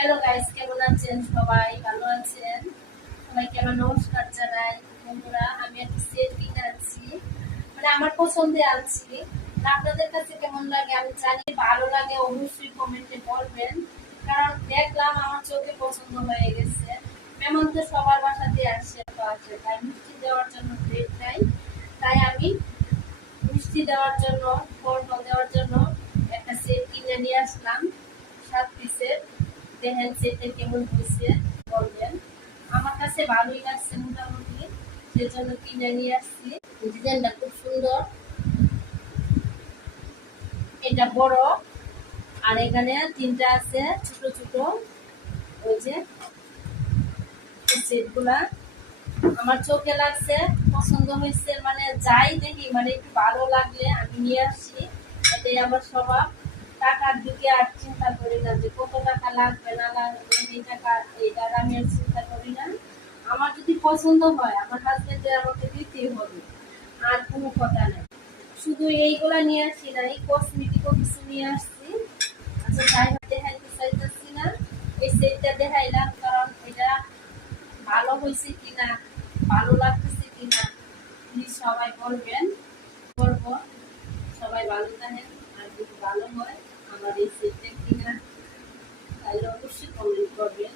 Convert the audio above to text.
Hello guys, কেমন আছেন? সবাই ভালো আছেন? সবাইকে আমার নমস্কার জানাই। বন্ধুরা, আমি একটা সেট কিনে আনছি, মানে আমার পছন্দে আনছি। আপনাদের কাছে কেমন লাগে আমি জানি, ভালো লাগে অবশ্যই কমেন্টে বলবেন। কারণ দেখলাম আমার চোখে পছন্দ হয়ে গেছে। মেমন তো সবার বাসাতে আসে, তাই মিষ্টি দেওয়ার জন্য ডেট নাই। তাই আমি মিষ্টি দেওয়ার জন্য, ফল দেওয়ার জন্য একটা সেট কিনে নিয়ে আসলাম, 7 পিসের। দেখেন সেটটা কেমন হয়েছে বলবেন। আমার কাছে ভালোই লাগছে মোটামুটি, সেজন্য কিনে নিয়ে আসছি। ডিজাইনটা খুব সুন্দর, এটা বড়, আর এখানে 3টা আছে ছোট ছোট। ওই যে সেটগুলা আমার চোখে লাগছে, পছন্দ হয়েছে, মানে যাই দেখি মানে একটু ভালো লাগলে আমি নিয়ে আসি। এটাই আমার স্বভাব। টাকার দিকে আর চিন্তা করি না যে কত টাকা লাগবে না লাগবে, এইটার আমি আর চিন্তা করি না। আমার যদি পছন্দ হয় আমার হাজবেন্ডের আমাকে দিতেই হবে, আর কোনো কথা নেই। শুধু এইগুলা নিয়ে আসি না, এই কসমেটিকও কিছু নিয়ে আসছি। আচ্ছা, যাই হোক, দেখাইতে চাইতেছি না। এই সেটটা দেখাইলাম কারণ এটা ভালো হয়েছে কিনা, ভালো লাগতেছে কিনা প্লিজ সবাই বলবেন। করবো, সবাই ভালো থাকেন। আর যদি ভালো হয় আমার এই সেটটা কিনা, তাহলে অবশ্যই কমেন্ট করবেন।